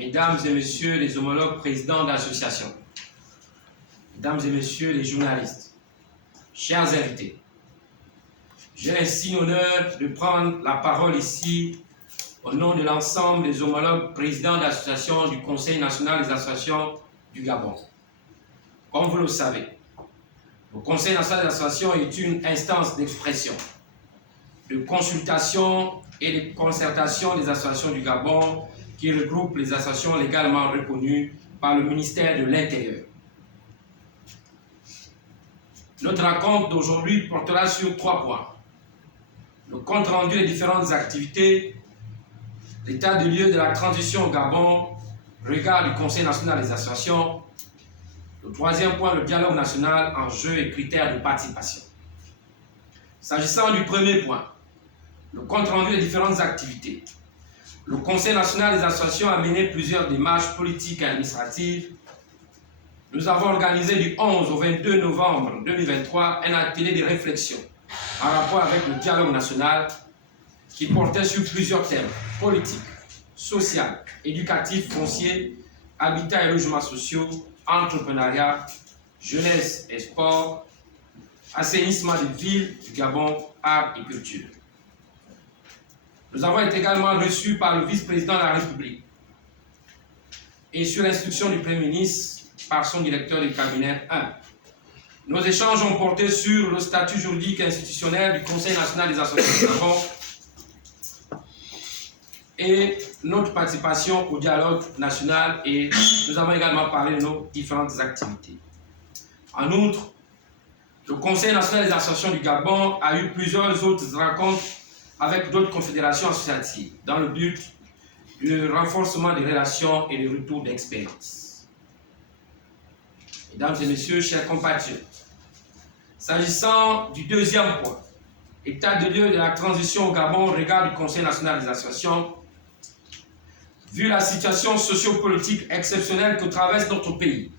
Mesdames et messieurs les homologues présidents d'associations, mesdames et messieurs les journalistes, chers invités, j'ai ainsi l'honneur de prendre la parole ici au nom de l'ensemble des homologues présidents d'associations du Conseil national des associations du Gabon. Comme vous le savez, le Conseil national des associations est une instance d'expression, de consultation et de concertation des associations du Gabon qui regroupe les associations légalement reconnues par le ministère de l'Intérieur. Notre rencontre d'aujourd'hui portera sur 3 points. Le compte rendu des différentes activités, l'état de lieu de la transition au Gabon, regard du Conseil national des associations. Le 3e point, le dialogue national, enjeux et critères de participation. S'agissant du premier point, le compte rendu des différentes activités, le Conseil national des associations a mené plusieurs démarches politiques et administratives. Nous avons organisé du 11 au 22 novembre 2023 un atelier de réflexion en rapport avec le dialogue national qui portait sur plusieurs thèmes politiques, sociaux, éducatifs, fonciers, habitat et logements sociaux, entrepreneuriat, jeunesse et sport, assainissement des villes du Gabon, art et culture. Nous avons été également reçus par le vice-président de la République et sur l'instruction du Premier ministre par son directeur du cabinet 1. Nos échanges ont porté sur le statut juridique et institutionnel du Conseil national des associations du Gabon et notre participation au dialogue national, et nous avons également parlé de nos différentes activités. En outre, le Conseil national des associations du Gabon a eu plusieurs autres rencontres avec d'autres confédérations associatives dans le but du renforcement des relations et du retour d'expérience. Mesdames et messieurs, chers compatriotes, s'agissant du deuxième point, état de lieu de la transition au Gabon au regard du Conseil national des associations, vu la situation sociopolitique exceptionnelle que traverse notre pays,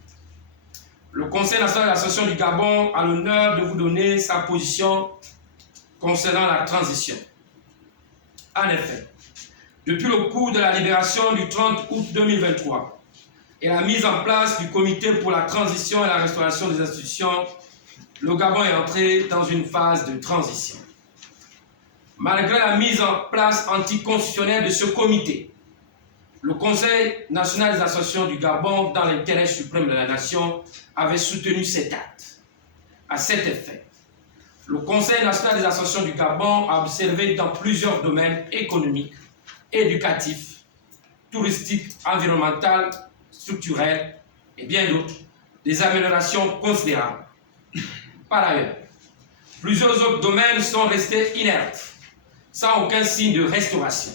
le Conseil national des associations du Gabon a l'honneur de vous donner sa position concernant la transition. En effet, depuis le coup de la libération du 30 août 2023 et la mise en place du comité pour la transition et la restauration des institutions, le Gabon est entré dans une phase de transition. Malgré la mise en place anticonstitutionnelle de ce comité, le Conseil national des associations du Gabon, dans l'intérêt suprême de la nation, avait soutenu cet acte. À cet effet, le Conseil national des associations du Gabon a observé dans plusieurs domaines économiques, éducatifs, touristiques, environnementaux, structurels et bien d'autres, des améliorations considérables. Par ailleurs, plusieurs autres domaines sont restés inertes, sans aucun signe de restauration.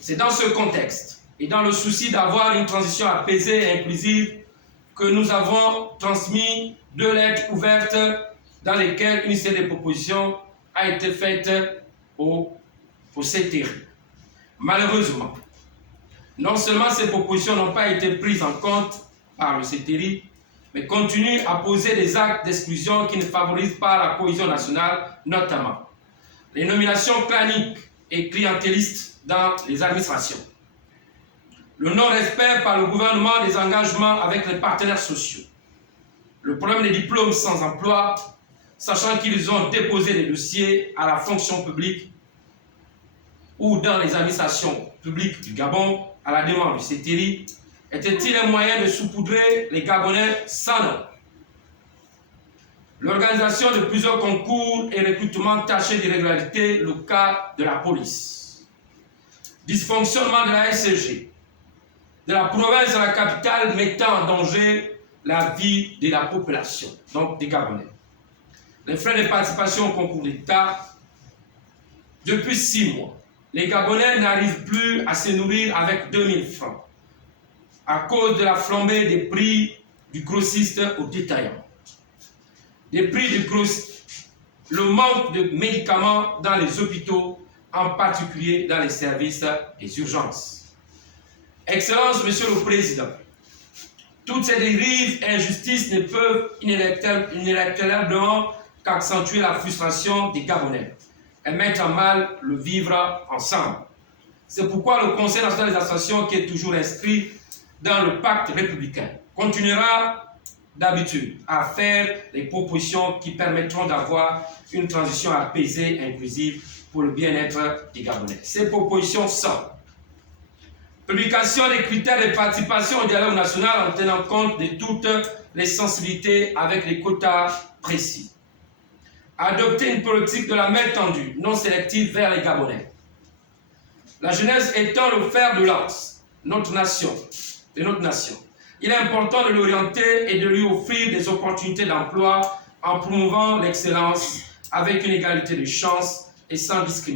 C'est dans ce contexte et dans le souci d'avoir une transition apaisée et inclusive que nous avons transmis 2 lettres ouvertes dans lesquelles une série de propositions a été faite au CTRI. Malheureusement, non seulement ces propositions n'ont pas été prises en compte par le CTRI, mais continuent à poser des actes d'exclusion qui ne favorisent pas la cohésion nationale, notamment les nominations claniques et clientélistes dans les administrations, le non-respect par le gouvernement des engagements avec les partenaires sociaux, le problème des diplômes sans emploi, sachant qu'ils ont déposé des dossiers à la fonction publique ou dans les administrations publiques du Gabon à la demande du CTRI, était-il un moyen de saupoudrer les Gabonais sans nom? L'organisation de plusieurs concours et recrutements tachés d'irrégularité, le cas de la police. Dysfonctionnement de la SCG, de la province à la capitale mettant en danger la vie de la population, donc des Gabonais. Les frais de participation au concours d'État. Depuis 6 mois, les Gabonais n'arrivent plus à se nourrir avec 2000 francs à cause de la flambée des prix du grossiste au détaillant. Des prix du grossiste, le manque de médicaments dans les hôpitaux, en particulier dans les services des urgences. Excellence, Monsieur le Président, toutes ces dérives et injustices ne peuvent inéluctablement qu'accentuer la frustration des Gabonais et mettre en mal le vivre ensemble. C'est pourquoi le Conseil national des associations, qui est toujours inscrit dans le pacte républicain, continuera d'habitude à faire des propositions qui permettront d'avoir une transition apaisée et inclusive pour le bien-être des Gabonais. Ces propositions sont publication des critères de participation au dialogue national en tenant compte de toutes les sensibilités avec les quotas précis. Adopter une politique de la main tendue, non sélective vers les Gabonais. La jeunesse étant le fer de lance de notre nation. Il est important de l'orienter et de lui offrir des opportunités d'emploi en promouvant l'excellence avec une égalité de chances et sans discrimination.